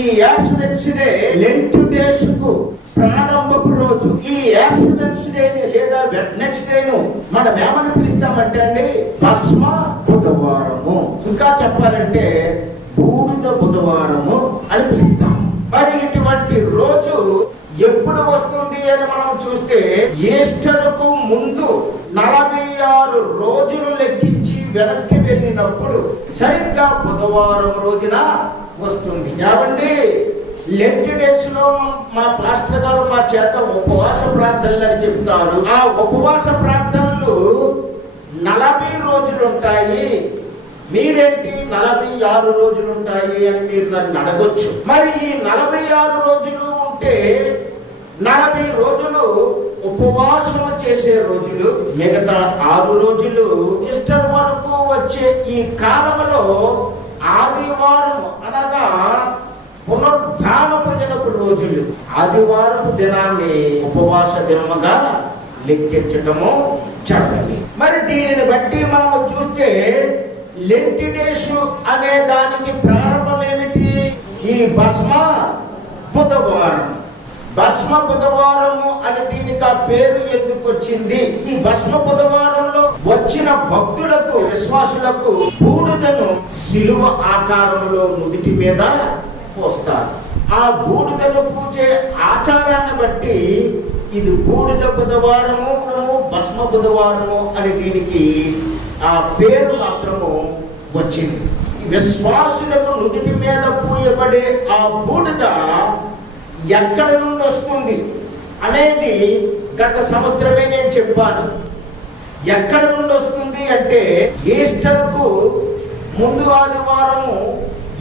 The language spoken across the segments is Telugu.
ఈ యాష్ వెన్స్డే లెంట్ డేస్ కు ప్రారంభపు రోజు. ఈ యాష్ వెన్స్డేని లేదా వెడ్నెస్డేను మనం ఏమని పిలుస్తామంటే అండి, భస్మ బుధవారము, ఇంకా చెప్పాలంటే బూడిద బుధవారము అని పిలుస్తాం. మరి ఇటువంటి రోజు ఎప్పుడు వస్తుంది అని మనం చూస్తే, ఈస్టర్కు ముందు 46 రోజులు లెక్కించి వెనక్కి వెళ్ళినప్పుడు సరిగ్గా బుధవారం రోజున వస్తుంది. ఏమండి, లెంట్ డేస్ లో మా పాస్టర్ గారు మా చేత ఉపవాస ప్రార్థనలు అని చెప్తారు. ఆ ఉపవాస ప్రార్థనలు 40 రోజులు ఉంటాయి. మీరేంటి 46 రోజులు ఉంటాయి అని మీరు నన్ను అడగొచ్చు. మరి ఈ 46 రోజులు ఉంటే 40 రోజులు ఉపవాసం చేసే రోజులు, మిగతా 6 రోజులు ఈస్టర్ వరకు వచ్చే ఈ కాలంలో ఆదివారం అనగా పునరుద్ధానపు దినపు రోజులు, ఆదివారపు దినాన్ని ఉపవాస దినముగా లెక్కించటము జరగాలి. మరి దీనిని బట్టి మనము చూస్తే లెంట్ డేస్ అనే దానికి ప్రారంభం ఏమిటి? ఈ భస్మ బుధవారం. భస్మ బుధవారము అని దీనికి ఆ పేరు ఎందుకు వచ్చింది? ఈ భస్మ బుధవారంలో వచ్చిన భక్తులకు, విశ్వాసులకు బూడిదను శిలువ ఆకారంలో నుదిటి మీద పోస్తారు. ఆ బూడిదను పూజే ఆచారాన్ని బట్టి ఇది బూడిద బుధవారము, భస్మ బుధవారము అని దీనికి ఆ పేరు మాత్రము వచ్చింది. విశ్వాసులకు నుదిటి మీద పూయబడే ఆ బూడిద ఎక్కడి నుండి వస్తుంది అనేది గత సంవత్సరమే నేను చెప్పాను. ఎక్కడి నుండి వస్తుంది అంటే, ఈస్టర్కు ముందు ఆదివారము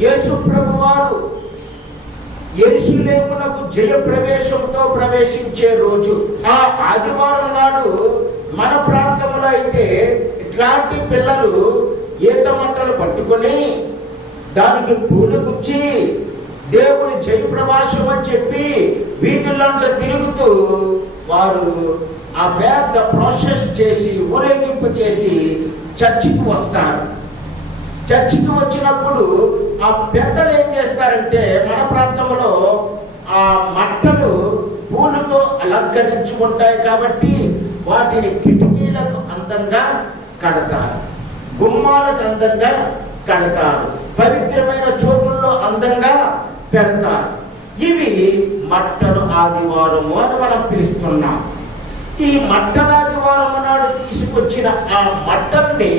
యేసు ప్రభు వారు యెరూషలేమునకు జయ ప్రవేశంతో ప్రవేశించే రోజు. ఆ ఆదివారం నాడు మన ప్రాంతంలో అయితే ఇట్లాంటి పిల్లలు ఈత మట్టలు పట్టుకొని దానికి పూలు గుచ్చి దేవుని జయ ప్రవేశం అని చెప్పి వీధులంతా తిరుగుతూ వారు ఆ పెద్ద ప్రాసెస్ చేసి ఊరేగింపు చేసి చర్చికి వస్తారు. చర్చికి వచ్చినప్పుడు ఆ పెద్దలు ఏం చేస్తారంటే, మన ప్రాంతంలో ఆ మట్టలు పూలతో అలంకరించుకుంటాయి కాబట్టి వాటిని కిటికీలకు అందంగా కడతారు, గుమ్మాలకు అందంగా కడతారు, పవిత్రమైన చోటుల్లో అందంగా పెడతారు. ఇవి మట్టలు ఆదివారము అని మనం పిలుస్తున్నాం. ఈ మట్టనాదివారం నాడు తీసుకొచ్చిన ఆ మట్టల్ని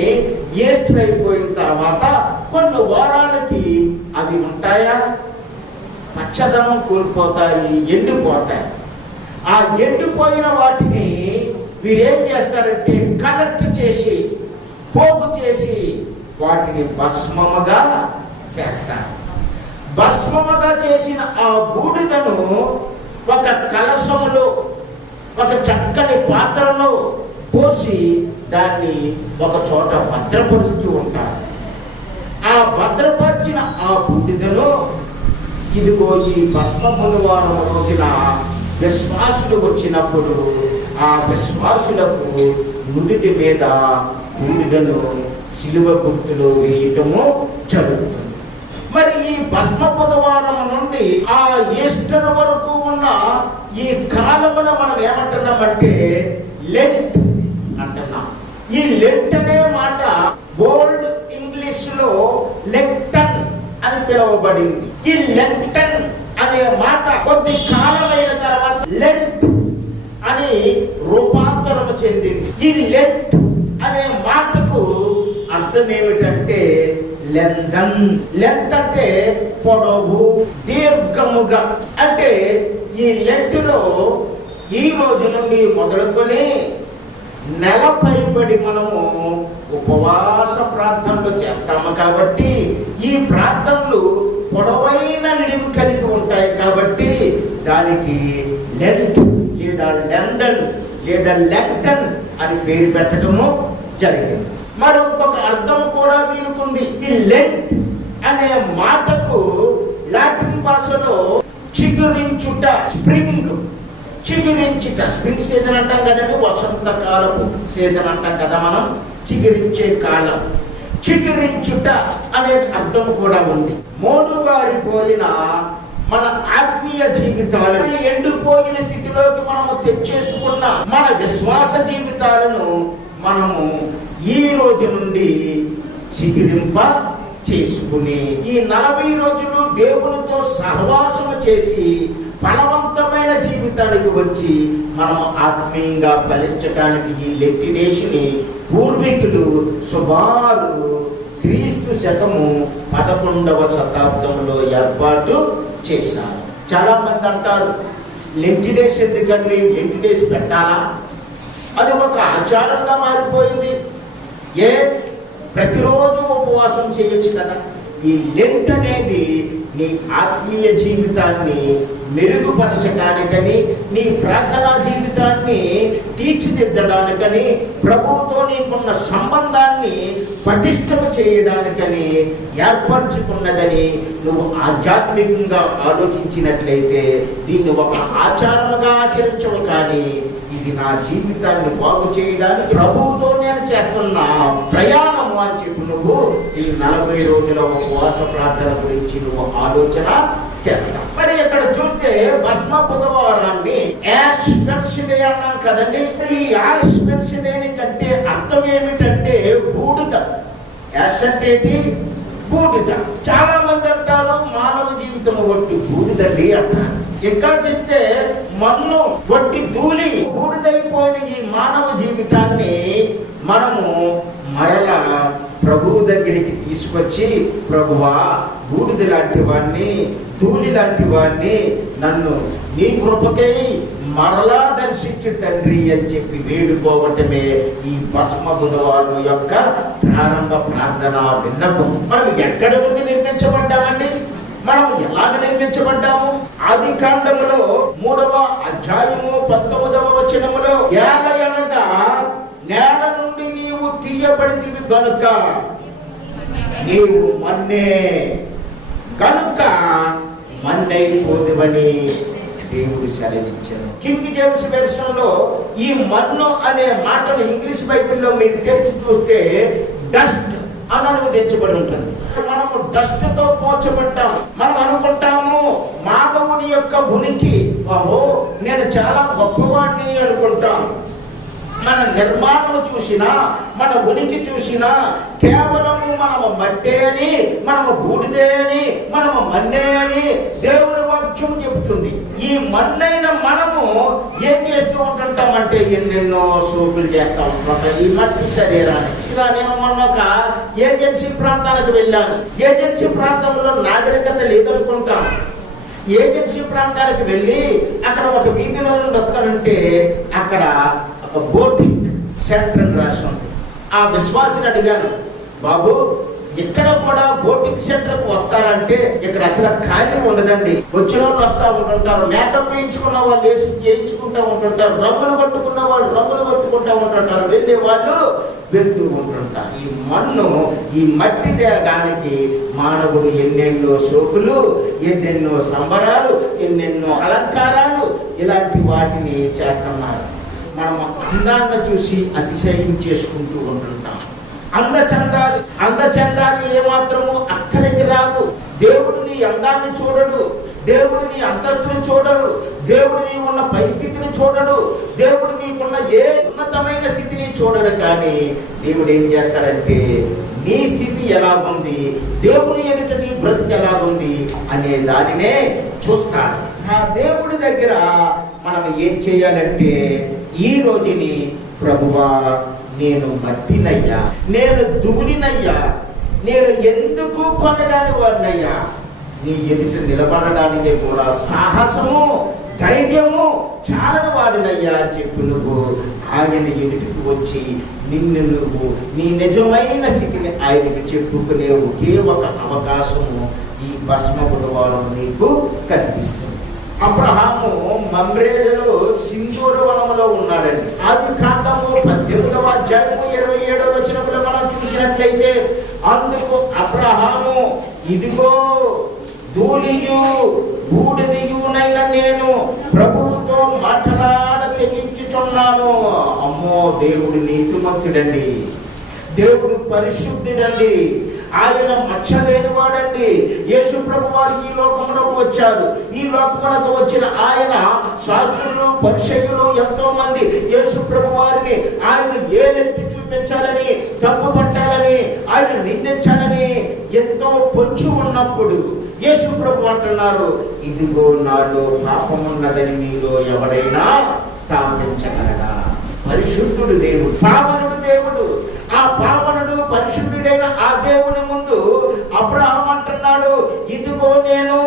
ఈస్టర్ అయిపోయిన తర్వాత కొన్ని వారాలకి అవి ఉంటాయా, పచ్చదనం కోల్పోతాయి, ఎండిపోతాయి. ఆ ఎండిపోయిన వాటిని వీరేం చేస్తారంటే కలెక్ట్ చేసి, పోగు చేసి వాటిని భస్మముగా చేస్తారు. భస్మముగా చేసిన ఆ బూడిదను ఒక కలశములో, ఒక చక్కని పాత్రలో పోసి దాన్ని ఒక చోట భద్రపరుస్తూ ఉంటారు. ఆ భద్రపరిచిన ఆ బూడిదను ఇదిగో ఈ భస్మ బుధవారం రోజున విశ్వాసులు వచ్చినప్పుడు ఆ విశ్వాసులకు నుదిటి మీద బూడిదను శిలువ గుర్తులో వేయటము జరుగుతుంది. మరి ఈ భస్మ బుధవారం నుండి ఆ ఈస్టర్ వరకు ఉన్న ఈ కాలమున మనం ఏమంటున్నామంటే లెంట్ అంటున్నాం. ఈ లెంట్ అనే మాట ఓల్డ్ ఇంగ్లీష్ లో లెంటన్ అని పిలువబడింది. ఈ లెంటన్ అనే మాట కొద్ది కాలమైన తర్వాత లెంట్ అని రూపాంతరం చెందింది. ఈ లెంట్ అనే మాటకు అర్థం ఏమిటంటే లెంతన్. లెంత్ అంటే పొడవు, దీర్ఘముగా. అంటే ఈ లెంట్లో ఈ రోజు నుండి మొదలుకొని నెల పైబడి మనము ఉపవాస ప్రార్థనలు చేస్తాము కాబట్టి ఈ ప్రార్థనలు పొడవైన నిడివి కలిగి ఉంటాయి కాబట్టి దానికి లెంట్ లేదా లెందన్ లేదా లెంటన్ అని పేరు పెట్టడము జరిగింది. మరొక అర్థం కూడా దీనికి ఉంది. ఈ లెంట్ అనే మాటకు లాటిన్ భాషలో చిగురించుట, స్ప్రింగ్, చిగురించుట. స్ప్రింగ్ సీజన్ అంటాం కదండి, వసంతకాలపు సీజన్ అంటాం కదా మనం, చిగురించే కాలం. చిగురించుట అనే అర్థం కూడా ఉంది. మోడుగారిపోయిన మన ఆత్మీయ జీవితాలను ఎండిపోయిన స్థితిలోకి మనము తెచ్చేసుకున్న మన విశ్వాస జీవితాలను మనము ఈ రోజు నుండి చిగురింప చేసుకుని ఈ 40 రోజులు దేవునితో సహవాసము చేసి ఫలవంతమైన జీవితానికి వచ్చి మనము ఆత్మీయంగా ఫలించడానికి ఈ లెంట్ డేస్ని పూర్వీకులు సుమారు క్రీస్తు శకము 11వ శతాబ్దంలో ఏర్పాటు చేశారు. చాలా మంది అంటారు, లెంట్ డేస్ ఎందుకండి, లెంట్ డేస్ పెట్టాలా? అది ఒక ఆచారంగా మారిపోయింది. ప్రతిరోజు ఉపవాసం చేయొచ్చు కదా. ఈ లెంట్ అనేది నీ ఆత్మీయ జీవితాన్ని మెరుగుపరచడానికని, నీ ప్రార్థనా జీవితాన్ని తీర్చిదిద్దడానికని, ప్రభువుతో నీకున్న సంబంధాన్ని పటిష్టము చేయడానికని ఏర్పరచుకున్నదని నువ్వు ఆధ్యాత్మికంగా ఆలోచించినట్లయితే దీన్ని ఒక ఆచారముగా ఆచరించవు, కానీ ఇది నా జీవితాన్ని బాగు చేయడానికి ప్రభువుతో నేను చేస్తున్న ప్రయాణము అని చెప్పి నువ్వు ఈ 40 రోజుల ఉపవాస ప్రార్థన గురించి నువ్వు ఆలోచన చేస్తావు. మరి ఇక్కడ చూస్తే భస్మ బుధవారాన్ని యాష్ వెన్స్డే అన్నాం కదండి. ఈ యాష్ వెన్స్డే కంటే అర్థం ఏమిటంటే బూడిద. యాష్ అంటే ఏంటి? బూడిద. చాలా మంది అంటారు మానవ జీవితం వట్టి బూడిదండి అంటారు. ఇంకా చెప్తే మన్ను, వట్టి ధూళి, బూడిదైపోయిన ఈ మానవ జీవితాన్ని మనము మరలా ప్రభువు దగ్గరికి తీసుకొచ్చి, ప్రభువా బూడిద లాంటి వాడిని, ధూళి లాంటి వాడిని, నన్ను నీ కృపకై మరలా దర్శించు తండ్రి అని చెప్పి వేడుకోవటమే ఈ భస్మ బుధవారం యొక్క ప్రారంభ ప్రార్థన విన్నపం. మనం ఎక్కడి నుండి నిర్మించబడ్డామండి? మనం ఎలాగ నిర్మించబడ్డాము? ఆదికాండములో 3వ అధ్యాయము 19వ వచనములో ఏలయనగా నేల నుండి నీవు తీయబడితివి గనుక నీవు మన్నే గనుక మన్నైపోదువని దేవుడు సెలవించారు. కింగ్ జేమ్స్ వెర్షన్ లో ఈ మన్ను అనే మాటను ఇంగ్లీష్ బైబిల్లో మీరు తెరిచి చూస్తే డస్ట్ అని అనువదించబడి ఉంటుంది. మనము డస్ట్ తో పోల్చబడ్డాము. మనం అనుకుంటాము మానవుని యొక్క ఉనికి, ఓహో నేను చాలా గొప్పవాడిని అనుకుంటాం. మన నిర్మాణము చూసినా, మన ఉనికి చూసినా కేవలము మనము మట్టే అని, మనము బూడిదే అని, మనము మన్నే అని దేవుని వాక్యము చెబుతుంది. ఈ మన్నైన మనము ఏం చేస్తూ ఉంటుంటామంటే ఎన్నెన్నో సోకులు చేస్తూ ఉంటుంటాం ఈ మట్టి శరీరానికి. ఇలా నేను మొన్న ఒక ఏజెన్సీ ప్రాంతానికి వెళ్ళాను. ఏజెన్సీ ప్రాంతంలో నాగరికత లేదనుకుంటాం. ఏజెన్సీ ప్రాంతానికి వెళ్ళి అక్కడ ఒక వీధిలో నుండి వస్తానంటే అక్కడ ఒక బోటింగ్ సెంటర్ అని రాసి ఉంది. ఆ విశ్వాసిని అడిగాను, బాబు ఇక్కడ కూడా బోటింగ్ సెంటర్కి వస్తారంటే ఇక్కడ అసలు ఖాళీ ఉండదండి. వచ్చిన వాళ్ళు వస్తూ ఉంటుంటారు, మేకప్ వేయించుకున్న వాళ్ళు వేసి చేయించుకుంటూ ఉంటుంటారు, రంగులు కట్టుకున్న వాళ్ళు రంగులు కట్టుకుంటూ ఉంటుంటారు, వెళ్ళే వాళ్ళు వెళ్తూ ఉంటుంటారు. ఈ మన్ను, ఈ మట్టి దేగానికి మానవుడు ఎన్నెన్నో సోకులు, ఎన్నెన్నో సంబరాలు, ఎన్నెన్నో అలంకారాలు ఇలాంటి వాటిని చేస్తున్నారు. మనం అందాన్ని చూసి అతిశయించేసుకుంటూ ఉంటుంటాం. అందచందాలు ఏమాత్రము అక్కడికి రావు. దేవుడు నీ అందాన్ని చూడడు, దేవుడు నీ అంతస్తుని చూడడు, దేవుడు నీ ఉన్న పరిస్థితిని చూడడు, దేవుడు నీకున్న ఏ ఉన్నతమైన స్థితిని చూడడు. కానీ దేవుడు ఏం చేస్తాడంటే నీ స్థితి ఎలా ఉంది, దేవుని ఎదుట నీ బ్రతుకు ఎలా ఉంది అనే దానినే చూస్తాడు. ఆ దేవుడి దగ్గర మనం ఏం చేయాలంటే ఈ రోజుని, ప్రభువా నేను మట్టినయ్యా, నేను ధూళినయ్యా, నేను ఎందుకు కొనగాని వాడినయ్యా, నీ ఎదుట నిలబడడానికి కూడా సాహసము ధైర్యము చాలని వాడినయ్యా అని చెప్పి నువ్వు ఆయన ఎదుటికి వచ్చి నిన్ను నువ్వు నీ నిజమైన స్థితిని ఆయనకి చెప్పుకునే ఒకే ఒక అవకాశము ఈ భస్మ బుధవారం నీకు కనిపిస్తుంది. అబ్రహాము మమ్రేలో సింధూర వనములో ఉన్నాడండి. ఆదికాండము 18వ అధ్యాయము 27వ వచనములో మనం చూసినట్లయితే అందుకు అబ్రహాము, ఇదిగో ధూళియు బూడిదయునైన నేను ప్రభువుతో మాట్లాడ తెగించుచున్నాను. అమ్మో, దేవుడు నీతిమంతుడండి. దేవుడు పరిశుద్ధుడండి, ఆయన మచ్చ లేనివాడండి. యేసు ప్రభు వారు ఈ లోకంలోకి వచ్చారు. ఈ లోకమునకు వచ్చిన ఆయన శాస్త్రులు పరిసయ్యులు ఎంతో మంది యేసు ప్రభు వారిని ఆయన ఏలెత్తి చూపించాలని, తప్పు పట్టాలని, ఆయన నిందించాలని ఎంతో పొంచి ఉన్నప్పుడు యేసు ప్రభు అంటున్నారు, ఇదిగో నాలో పాపమున్నదని మీలో ఎవడైనా స్థాపించగలరా? పరిశుద్ధుడు దేవుడు, పావనుడు దేవుడు. ఆ పావనుడు పరిశుద్ధుడైన ఆ దేవుని ముందు అబ్రహాం అంటున్నాడు, ఇదిగో నేను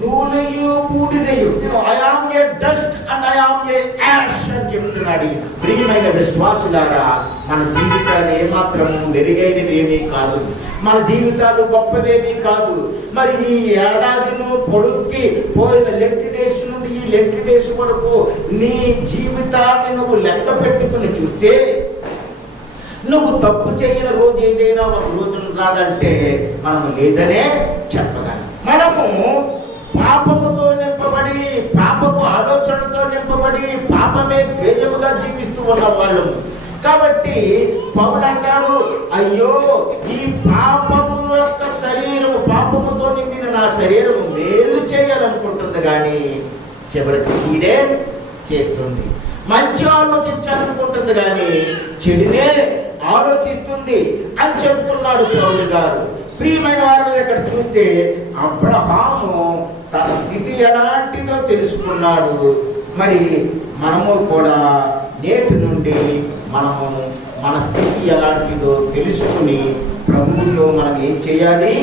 ధూళియు బూడిదయు, I am a dust and I am a ash అని చెప్తున్నాడు. ప్రియమైన విశ్వాసులారా, మన జీవితాలు ఏమాత్రము మెరుగైనవి ఏమీ కాదు, మన జీవితాలు గొప్పవేమీ కాదు. మరి ఈ ఏడాదిను పొడుక్కి పోయిన లెంట్ డేస్ నుండి ఈ లెంట్ డేస్ వరకు నీ జీవితాన్ని నువ్వు లెక్క పెట్టుకుని చూస్తే, నువ్వు తప్పు చేయని రోజు ఏదైనా ఒక రోజు రాదంటే మనము లేదనే చెప్పగలం. మనము పాపముతో నింపబడి, పాపపు ఆలోచనలతో నింపబడి, పాపమే ధ్యేయముగా జీవిస్తూ ఉన్న వాళ్ళము. కాబట్టి పౌలు అంటాడు, అయ్యో ఈ పాపము యొక్క శరీరము, పాపముతో నిండిన నా శరీరము మేలు చేయాలనుకుంటుంది కానీ చివరికి కీడే చేస్తుంది. మంచి ఆలోచించాలనుకుంటుంది కానీ చెడునే ఆలోచిస్తుంది అని చెప్తున్నాడు పౌలు గారు. ప్రియమైన వారిని ఇక్కడ చూస్తే అబ్రహాము తన స్థితి ఎలాంటిదో తెలుసుకున్నాడు. మరి మనము కూడా నేటి నుండి మనము మన స్థితి ఎలాంటిదో తెలుసుకుని ప్రభువులో మనం ఏం చేయాలి?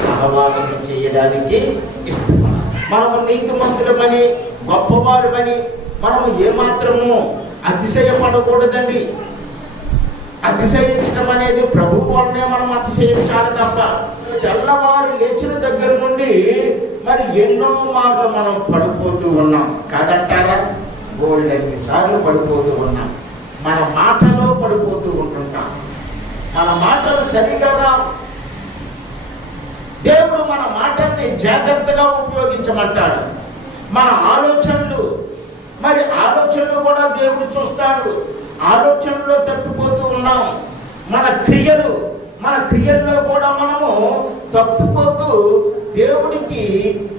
సహవాసం చేయడానికి ఇష్టపడాలి. మనము నీతిమంతులమని, గొప్పవారమని మనము ఏమాత్రము అతిశయపడకూడదండి. అతిశయించడం అనేది ప్రభువు వల్లనే మనం అతిశయించాలి తప్ప, తెల్లవారు లేచిన దగ్గర నుండి మరి ఎన్నో మార్లు మనం పడిపోతూ ఉన్నాం కాదంటారా? గోల్డెన్ని సార్లు పడిపోతూ ఉన్నాం. మన మాటలో పడిపోతూ ఉంటుంటాం. మన మాటలు సరిగా రావు. దేవుడు మన మాటల్ని జాగ్రత్తగా ఉపయోగించమంటాడు. మన ఆలోచనలు, మరి ఆలోచనలు కూడా దేవుడు చూస్తాడు. ఆలోచనలో తప్పిపోతూ ఉన్నాం. మన క్రియల్లో కూడా మనము తప్పిపోతూ దేవుడికి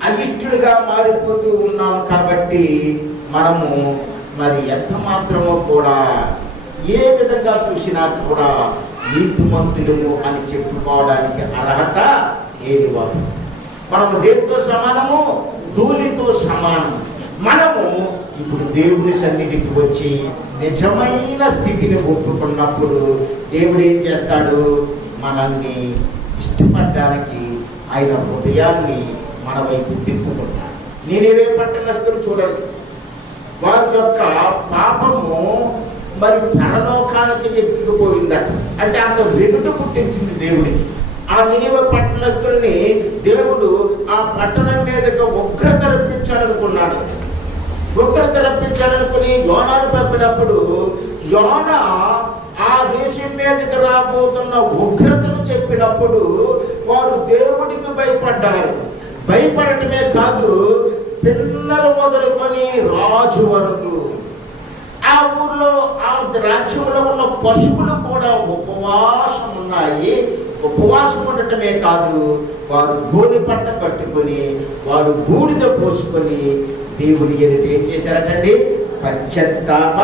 అయిష్టుడిగా మారిపోతూ ఉన్నాం. కాబట్టి మనము మరి ఎంత మాత్రమో కూడా ఏ విధంగా చూసినా కూడా నీతిమంతులము అని చెప్పుకోవడానికి అర్హత లేనివారు. మనము దేనితో సమానము? ధూళితో సమానము. మనము ఇప్పుడు దేవుని సన్నిధికి వచ్చి నిజమైన స్థితిని ఒప్పుకున్నప్పుడు దేవుడు ఏం చేస్తాడు? మనల్ని ఇష్టపడడానికి ఆయన హృదయాన్ని మన వైపు తిప్పుకుంటాడు. నీనేవే పట్టణస్థులు చూడండి, వారి యొక్క పాపము మరి పరలోకానికి ఎత్తుకుపోయిందట. అంటే అంత వెగుటు పుట్టించింది దేవుడికి. ఆ నినివే పట్టణస్థుల్ని దేవుడు ఆ పట్టణం మీదగా ఉగ్రత రప్పించాలనుకున్నాడు. ఉగ్రత రప్పించాలనుకుని యోనాను పంపినప్పుడు యోనా ఆ దేశం మీదకి రాబోతున్న ఉగ్రతను చెప్పినప్పుడు వారు దేవుడికి భయపడ్డారు. భయపడటమే కాదు, పిల్లలు మొదలుకొని రాజు వరకు ఆ ఊర్లో, ఆ రాజ్యంలో ఉన్న పశువులు కూడా ఉపవాసం ఉన్నాయి. ఉపవాసం ఉండటమే కాదు, వారు గోని పట్ట కట్టుకొని, వారు బూడిద పోసుకొని దేవుని ఎదుట ఏం చేశారటండి? పశ్చాత్తాప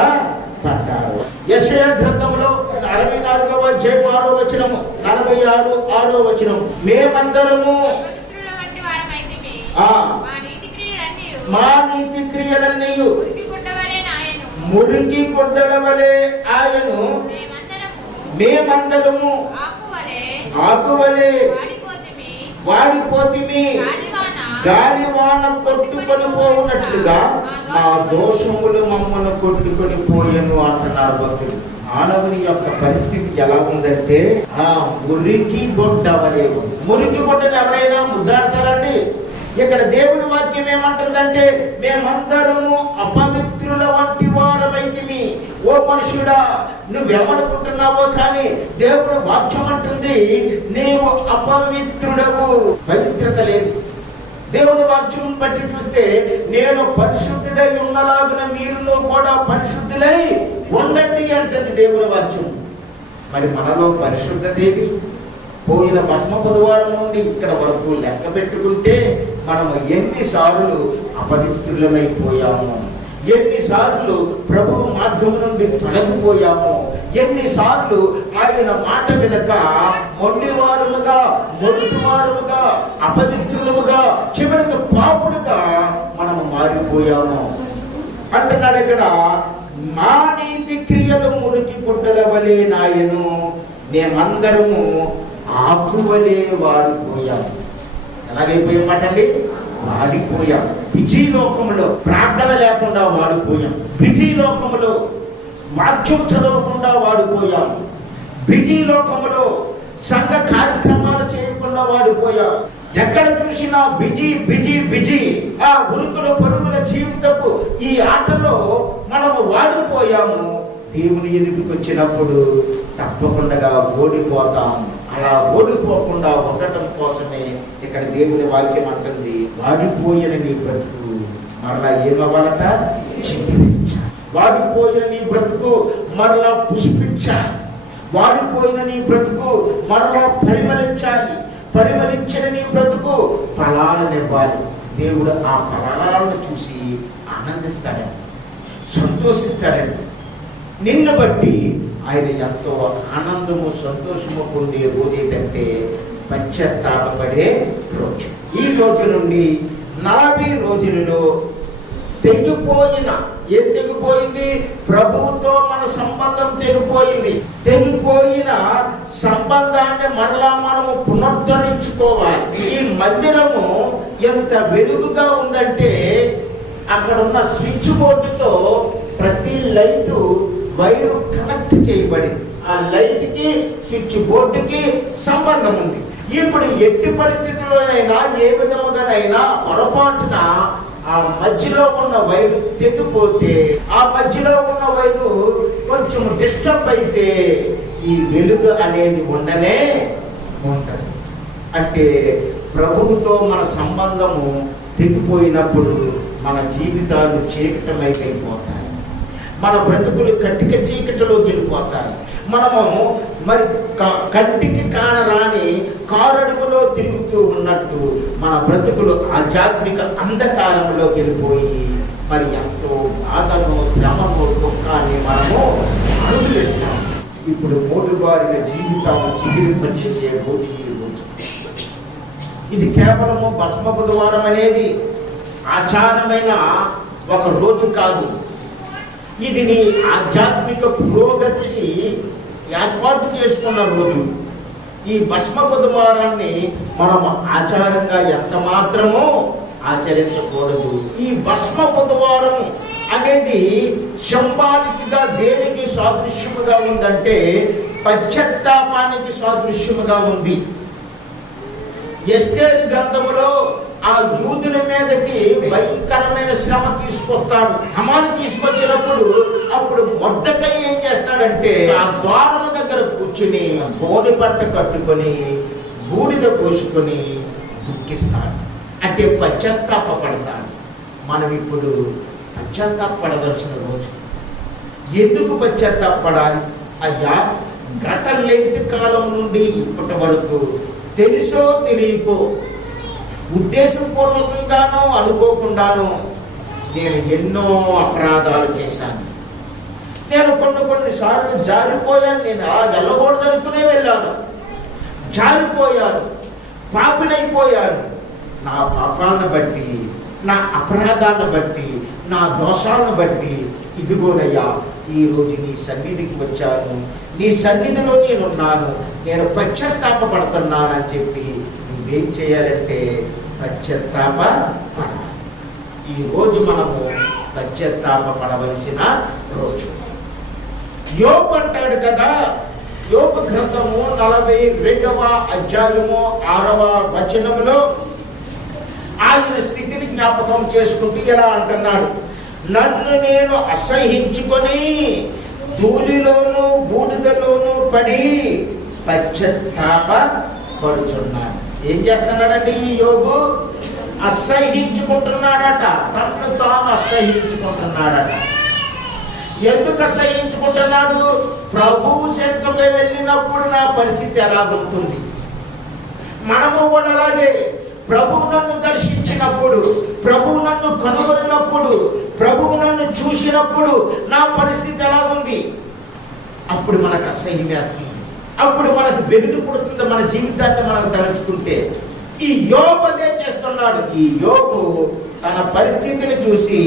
పడ్డారు. యెషయా గ్రంథంలో 64వ అధ్యాయం 6వ వచనము, 46 6వ వచనం, మేమందరము మా నీతి క్రియలన్నీ మురికి గుడ్డల వలె ఆయను, మేమందరము ఆకువలే వాడిపోతిమి, గాలివాన కొట్టుకొని పోవునట్లుగా మా దోషములు మమ్మల్ని కొట్టుకొని పోయెను అంటున్నాడు భక్తుడు. మానవుని యొక్క పరిస్థితి ఎలా ఉందంటే ఆ మురికి గొడ్డ వలె ఉంది. మురికి గొడ్డను ఎవరైనా ముద్దాడతారండి? ఇక్కడ దేవుని వాక్యం ఏమంటుందంటే, మేమందరము అపవిత్రుల వంటి వారమైతిమి. ఓ మనుషుడా, నువ్వెమనుకుంటున్నావో కానీ దేవుని వాక్యం అంటుంది నీవు అపవిత్రుడవు. పవిత్రత లేదు. దేవుని వాక్యం బట్టి చూస్తే నేను పరిశుద్ధుడై ఉన్నలాగున మీరులో కూడా పరిశుద్ధులై ఉండండి అంటుంది దేవుని వాక్యం. మరి మనలో పరిశుద్ధత ఏది? పోయిన భస్మ బుధవారం నుండి ఇక్కడ వరకు లెక్క పెట్టుకుంటే మనము ఎన్నిసార్లు అపవిత్రులమైపోయాము, ఎన్నిసార్లు ప్రభు మార్గం నుండి తొలగిపోయాము, ఎన్నిసార్లు ఆయన మాట వినక మొండివారముగా, మొండివారముగా, అపవిత్రులముగా, చివరికి పాపులుగా మనము మారిపోయాము అంటున్నాడు ఇక్కడ. మా నీతి క్రియలు మురికి గుడ్డల వలె నాయను, మేమందరము ఆకువలే వాడిపోయాం. ఎలాగైపోయామాట అండి? వాడిపోయాం. బిజీ లోకములో ప్రార్థన లేకుండా వాడిపోయాం, బిజీ లోకములో వాక్యం చదవకుండా వాడిపోయాం, బిజీ లోకములో సంఘ కార్యక్రమాలు చేయకుండా వాడిపోయాం. ఎక్కడ చూసినా బిజీ బిజీ బిజీ. ఆ ఉరుకుల పరుగుల జీవితపు ఈ ఆటలో మనము వాడిపోయాము. దేవుని ఎదుటికి వచ్చినప్పుడు తప్పకుండా ఓడిపోతాం. అలా ఓడిపోకుండా ఉండటం కోసమే ఇక్కడ దేవుని వాక్యం అంటుంది, వాడిపోయిన నీ బ్రతుకు మరలా ఏమవ్వాలట? చిగురించాలి. వాడిపోయిన నీ బ్రతుకు మరలా పుష్పించాలి. వాడిపోయిన నీ బ్రతుకు మరలా పరిమళించాలి. పరిమళించిన నీ బ్రతుకు ఫలాలనివ్వాలి. దేవుడు ఆ ఫలాలను చూసి ఆనందిస్తాడండి, సంతోషిస్తాడండి. నిన్ను బట్టి ఆయన ఎంతో ఆనందము, సంతోషము పొందే రోజు ఏంటంటే పశ్చాత్తాపపడే రోజు. ఈ రోజు నుండి 40 రోజులలో తెగిపోయిన, ఏం తెగిపోయింది? ప్రభువుతో మన సంబంధం తెగిపోయింది. తెగిపోయిన సంబంధాన్ని మరలా మనము పునరుద్ధరించుకోవాలి. ఈ మందిరము ఎంత వెలుగుగా ఉందంటే అక్కడ ఉన్న స్విచ్ బోర్డుతో ప్రతి లైటు వైరు కనెక్ట్ చేయబడింది. ఆ లైట్కి స్విచ్ బోర్డుకి సంబంధం ఉంది. ఇప్పుడు ఎట్టి పరిస్థితుల్లోనైనా, ఏ విధముగానైనా పొరపాటున ఆ మధ్యలో ఉన్న వైరు తెగిపోతే, ఆ మధ్యలో ఉన్న వైరు కొంచెం డిస్టర్బ్ అయితే ఈ వెలుగు అనేది ఉండనే ఉంటుంది. అంటే ప్రభువుతో మన సంబంధము తెగిపోయినప్పుడు మన జీవితాలు చీకటమైపోతాయి, మన బ్రతుకులు కట్టిక చీకటిలో వెళ్ళిపోతాయి. మనము మరి కంటికి కానరాని కారడుగులో తిరుగుతూ ఉన్నట్టు మన బ్రతుకులు ఆధ్యాత్మిక అంధకారంలోకి వెళ్ళిపోయి మరి ఎంతో బాధను, శ్రమను, దుఃఖాన్ని మనము అనుభవిస్తాం. ఇప్పుడు మోటుబారిన జీవితాన్ని చిగురింపజేసే రోజు ఈ రోజు. ఇది కేవలము భస్మ బుధవారం అనేది ఆచారమైన ఒక రోజు కాదు. ఇది నీ ఆధ్యాత్మిక పురోగతికి ఏర్పాటు చేసుకున్న రోజు. ఈ భస్మ బుధవారాన్ని మనం ఆచారంగా ఎంత మాత్రమో ఆచరించకూడదు. ఈ భస్మ బుధవారం అనేది సింబాలిక్గా దేనికి సాదృశ్యముగా ఉందంటే పశ్చాత్తాపానికి సాదృశ్యముగా ఉంది. ఎస్తేరు గ్రంథములో ఆ యూదుల మీదకి భయంకరమైన శ్రమ తీసుకొస్తాడు. హమాను తీసుకొచ్చినప్పుడు అప్పుడు మొర్దెకై ఏం చేస్తాడంటే ఆ ద్వారము దగ్గర కూర్చుని గోని పట్ట కట్టుకొని బూడిద పోసుకొని దుఃఖిస్తాడు. అంటే పశ్చాత్తాపడతాడు. మనం ఇప్పుడు పశ్చాత్తాపడవలసిన రోజు. ఎందుకు పశ్చాత్తాపడాలి? అయ్యా, గత లెంట్ కాలం నుండి ఇప్పటి వరకు తెలుసో తెలియకో, ఉద్దేశపూర్వకంగానో అనుకోకుండానో నేను ఎన్నో అపరాధాలు చేశాను. నేను కొన్నిసార్లు జారిపోయాను. నేను అలా వెళ్ళకూడదనుకునే వెళ్ళాను, జారిపోయాను, పాపినైపోయాను. నా పాపాలను బట్టి, నా అపరాధాలను బట్టి, నా దోషాలను బట్టి ఇదిగోనయ్యా ఈరోజు నీ సన్నిధికి వచ్చాను, నీ సన్నిధిలో నేనున్నాను, నేను పశ్చాత్తాపడుతున్నానని చెప్పి నువ్వేం చేయాలంటే పశ్చాత్తాపడాలి. ఈరోజు మనము పశ్చాత్తాపడవలసిన రోజు. యోబు అంటాడు కదా, యోబు గ్రంథము 42వ అధ్యాయము 6వ వచనములో ఆయన స్థితిని జ్ఞాపకం చేసుకుంటూ ఎలా అంటున్నాడు, నన్ను నేను అసహించుకొని ధూళిలోను బూడిదలోను పడి పశ్చాత్తాపడుచున్నాను. ఏం చేస్తున్నాడండి ఈ యోబు? అసహించుకుంటున్నాడట, తనను తాను అసహించుకుంటున్నాడట. ఎందుకు అసహించుకుంటున్నాడు? ప్రభువు చెంతపై వెళ్ళినప్పుడు నా పరిస్థితి ఎలా ఉంటుంది? మనము కూడా అలాగే ప్రభువు నన్ను దర్శించినప్పుడు, ప్రభువు నన్ను కనుగొన్నప్పుడు, ప్రభువు నన్ను చూసినప్పుడు నా పరిస్థితి ఎలా ఉంది? అప్పుడు మనకు అసహ్యం వేస్తుంది, అప్పుడు మనకు వెగుటు పుడుతుంది మన జీవితాన్ని మనకు తలుచుకుంటే. ఈ యోబు అదే చేస్తున్నాడు. ఈ యోబు తన పరిస్థితిని చూసి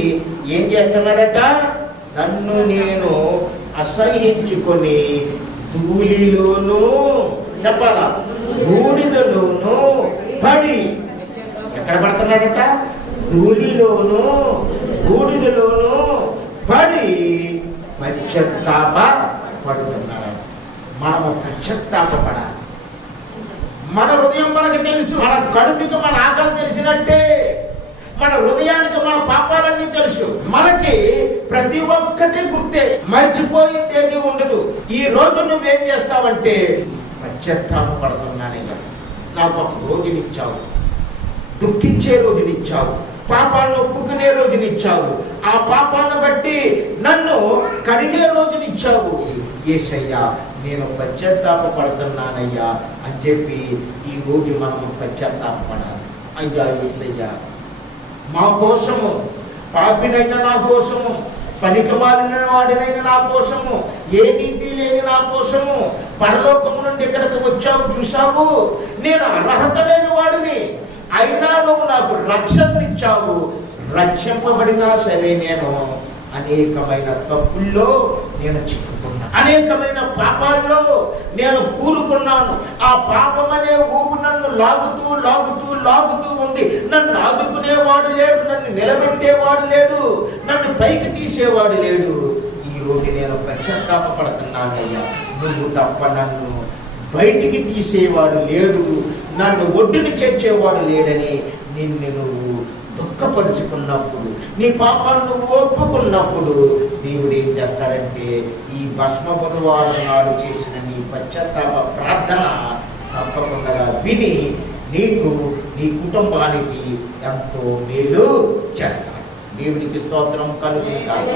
ఏం చేస్తున్నాడట? నన్ను నేను అసహ్యించుకొని ధూళిలోను, చెప్పాలా, బూడిదలోను పడి, ఎక్కడ పడుతున్నాడట? ధూళిలోను బూడిదలోను పడి పశ్చాత్తాప పడుతున్నాడు. మనము పశ్చాత్తాపడాలి. మన హృదయం మనకు తెలుసు, మన కడుపుకి మన ఆకలి తెలిసినట్టే మన హృదయానికి మన పాపాలన్నీ తెలుసు. మనకి ప్రతి ఒక్కటి గుర్తే, మర్చిపోయింది ఏది ఉండదు. ఈ రోజు నువ్వేం చేస్తావంటే, పశ్చాత్తాప పడుతున్నానయ్యా, నాకు ఒక రోజునిచ్చావు, దుఃఖించే రోజునిచ్చావు, పాపాలను ఒప్పుకునే రోజునిచ్చావు, ఆ పాపాలను బట్టి నన్ను కడిగే రోజునిచ్చావు. యేసయ్యా, నేను పశ్చాత్తాప పడుతున్నానయ్యా అని చెప్పి ఈరోజు మనము పశ్చాత్తాప పడాలి. అయ్యా యేసయ్యా, మా కోసము, పాపినైన నా కోసము, పనికిమాలిన వాడినైన నా కోసము, ఏ నీతి లేని నా కోసము పరలోకము నుండి ఇక్కడికి వచ్చావు, చూశావు. నేను అర్హత లేని వాడిని, అయినా నువ్వు నాకు రక్షణనిచ్చావు. రక్షింపబడినా సరే నేను అనేకమైన తప్పుల్లో నేను చిక్కుకున్నా, అనేకమైన పాపాల్లో నేను కూరుకున్నాను. ఆ పాపం అనే ఊపు నన్ను లాగుతూ లాగుతూ లాగుతూ ఉంది. నన్ను ఆదుకునేవాడు లేడు, నన్ను నిలబెట్టేవాడు లేడు, నన్ను పైకి తీసేవాడు లేడు. ఈరోజు నేను పశ్చాత్తాప పడుతున్నానయ్యా, నువ్వు తప్ప నన్ను బయటికి తీసేవాడు లేడు, నన్ను ఒడ్డుని చేర్చేవాడు లేడని నిన్ను నువ్వు దుఃఖపరుచుకున్నప్పుడు, నీ పాపాన్ని నువ్వు ఒప్పుకున్నప్పుడు దేవుడు ఏం చేస్తాడంటే, ఈ భస్మ బుధవారం నాడు చేసిన నీ పశ్చాత్తాప ప్రార్థన తప్పకుండా విని నీకు, నీ కుటుంబానికి ఎంతో మేలు చేస్తాడు. దేవునికి స్తోత్రం కలుగును గాక.